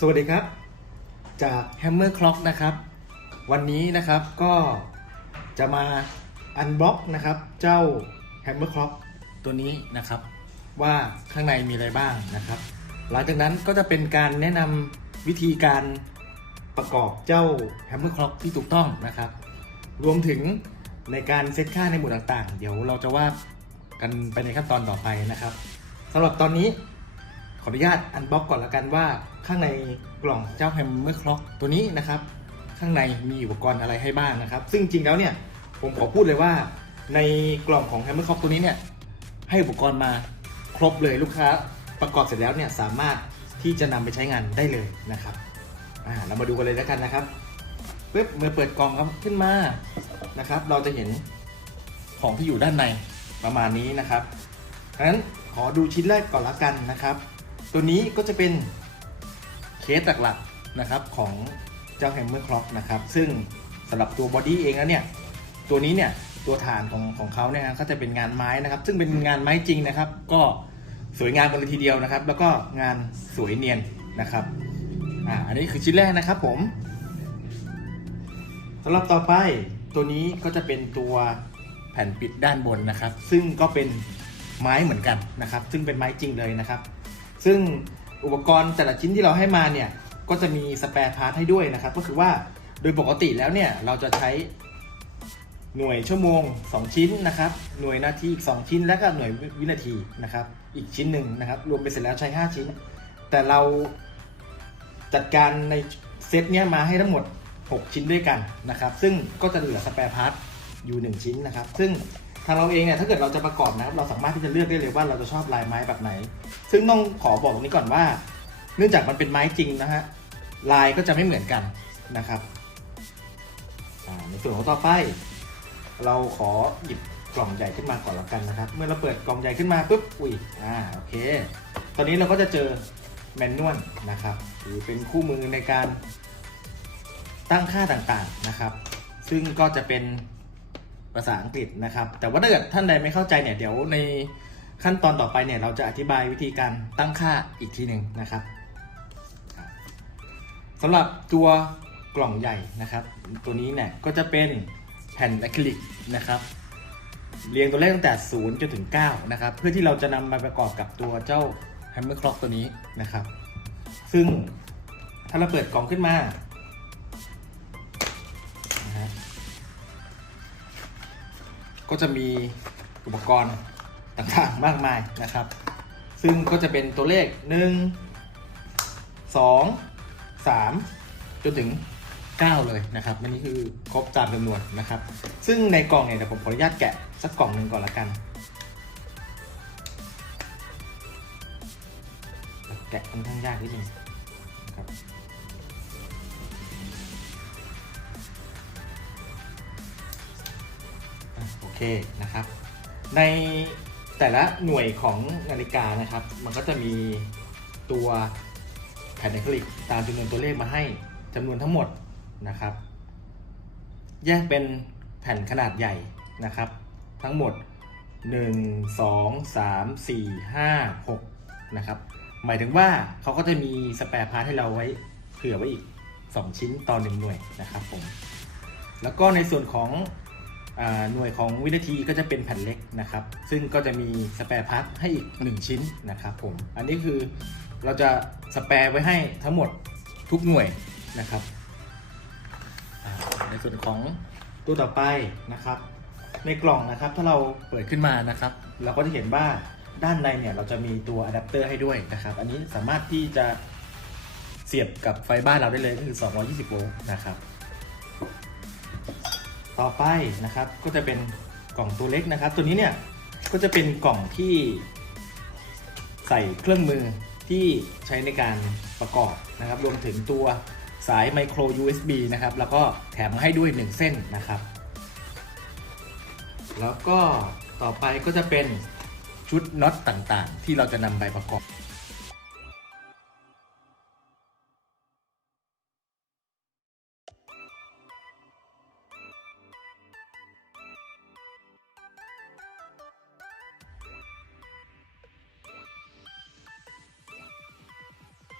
สวัสดีครับ จาก Hammer Clock นะครับ วันนี้นะครับก็จะมาอันบล็อกนะครับเจ้า Hammer Clock ตัวนี้นะครับ ว่าข้างในมีอะไรบ้างนะครับ หลังจากนั้นก็จะเป็นการแนะนำวิธีการประกอบเจ้า Hammer Clock ที่ถูกต้องนะครับ รวมถึง ในการเซตค่าในหมวดต่างๆ เดี๋ยวเราจะว่ากันไปในขั้นตอนต่อไปนะครับสำหรับตอนนี้ขออนุญาตอันบ็อกก่อนละกันว่า ข้างในกล่องเจ้าแฮมเมอร์คล็อกตัวนี้นะครับ ข้างในมีอุปกรณ์อะไรให้บ้างนะครับ ซึ่งจริงแล้วเนี่ยผมขอพูดเลยว่า ในกล่องของแฮมเมอร์คล็อกตัวนี้เนี่ยให้อุปกรณ์มาครบเลยลูกค้าประกอบเสร็จแล้วเนี่ยสามารถที่จะนำไปใช้งานได้เลยนะครับอ่าเรามาดูกันเลยแล้วกันนะครับปึ๊บเมื่อเปิดกล่องครับขึ้นมา นะครับ เราจะเห็นของที่อยู่ด้านในประมาณนี้นะครับดังนั้นขอดูชิ้นแรกก่อนละกันนะครับ ตัวนี้ก็จะเป็นเคสหลักๆนะครับของเจ้า Hammer Clock นะครับ ซึ่งสำหรับตัวบอดี้เองแล้วเนี่ย ตัวนี้เนี่ยตัวฐานของของเขาเนี่ยนะก็จะเป็นงานไม้นะครับ ซึ่งเป็นงานไม้จริงนะครับ ก็สวยงามกันเลยทีเดียวนะครับ แล้วก็งานสวยเนียนนะครับอ่าอันนี้คือชิ้นแรกนะครับผมสำหรับต่อไป ตัวนี้ก็จะเป็นตัวแผ่นปิดด้านบนนะครับ ซึ่งก็เป็นไม้เหมือนกันนะครับ ซึ่งเป็นไม้จริงเลยนะครับ ซึ่งอุปกรณ์แต่ละชิ้นที่เราให้มาเนี่ยก็จะมีสแปร์พาร์ทให้ด้วยนะครับ ก็คือว่าโดยปกติแล้วเนี่ยเราจะใช้หน่วยชั่วโมง 2 ชิ้นนะครับ หน่วยนาทีอีก 2 ชิ้น และก็หน่วยวินาทีนะครับ อีกชิ้นหนึ่งนะครับ รวมไปเสร็จแล้วใช้ 5 ชิ้น แต่เราจัดการในเซตเนี้ยมาให้ทั้งหมด 6 ชิ้นด้วยกันนะครับ ซึ่งก็จะเหลือสแปร์พาร์ทอยู่ 1 ชิ้นนะครับ ซึ่งทางเราเองเนี่ยถ้าเกิดเราจะประกอบนะครับเราสามารถที่จะเลือกได้เลยว่าเราจะชอบลายไม้แบบไหน ซึ่งต้องขอบอกตรงนี้ก่อนว่า เนื่องจากมันเป็นไม้จริงนะฮะลายก็จะไม่เหมือนกันนะครับในส่วนของต่อไป เราขอหยิบกล่องใหญ่ขึ้นมาก่อนแล้วกันนะครับ เมื่อเราเปิดกล่องใหญ่ขึ้นมาปุ๊บอุ้ยอ่าโอเค ตอนนี้เราก็จะเจอแมนนวลนะครับหรือเป็นคู่มือในการ ตั้งค่าต่างๆนะครับ ซึ่งก็จะเป็นภาษาอังกฤษนะครับ แต่ว่าถ้าเกิดท่านใดไม่เข้าใจเนี่ยเดี๋ยวในขั้นตอนต่อไปเนี่ยเราจะอธิบายวิธีการตั้งค่าอีกทีหนึ่งนะครับสำหรับตัวกล่องใหญ่นะครับ ตัวนี้เนี่ยก็จะเป็นแผ่นอะคริลิกนะครับ เรียงตัวเลขตั้งแต่ 0 จนถึง 9 นะครับ เพื่อที่เราจะนำมาประกอบกับตัวเจ้า Hammer Clock ตัวนี้นะครับ ซึ่งถ้าเราเปิดกล่องขึ้นมา ก็จะมีอุปกรณ์ต่างๆมากมายนะครับ ซึ่งก็จะเป็นตัวเลข 1 2 3 จนถึง 9 เลยนะครับอันนี้คือครบตามจำนวนนะครับ ซึ่งในกล่องเนี่ยเดี๋ยวผมขออนุญาตแกะสักกล่องหนึ่งก่อนละกัน แกะค่อนข้างยากนิดนึงนะครับ เคนะครับ ในแต่ละหน่วยของนาฬิกานะครับ มันก็จะมีตัวแผ่นอะคริลิกตามจำนวนตัวเลขมาให้จำนวนทั้งหมดนะครับ แยกเป็นแผ่นขนาดใหญ่นะครับ ทั้งหมด 1 2 3 4 5 6นะครับหมายถึงว่าเขาก็จะมีสแปร์พาร์ทให้เราไว้เผื่อไว้อีก 2 ชิ้นต่อ1หน่วยนะครับผมแล้วก็ในส่วนของ หน่วยของวินาทีก็จะเป็นแผ่นเล็กนะครับ ซึ่งก็จะมีสแปร์พาร์ทให้อีก 1 ชิ้นนะครับผม อันนี้คือเราจะสแปร์ไว้ให้ทั้งหมดทุกหน่วยนะครับ ในส่วนของตัวต่อไปนะครับ ในกล่องนะครับถ้าเราเปิดขึ้นมานะครับ เราก็จะเห็นว่าด้านในเนี่ยเราจะมีตัวอะแดปเตอร์ให้ด้วยนะครับ อันนี้สามารถที่จะเสียบกับไฟบ้านเราได้เลยก็คือ 220 โวลต์นะครับ ต่อไปนะครับก็จะเป็นกล่องตัวเล็กนะครับ ตัวนี้เนี่ยก็จะเป็นกล่องที่ใส่เครื่องมือที่ใช้ในการประกอบนะครับ รวมถึงตัวสายไมโคร USB นะครับ แล้วก็แถมมาให้ด้วย 1 เส้นนะครับ แล้วก็ต่อไปก็จะเป็นชุดน็อตต่างๆ ที่เราจะนำไปประกอบ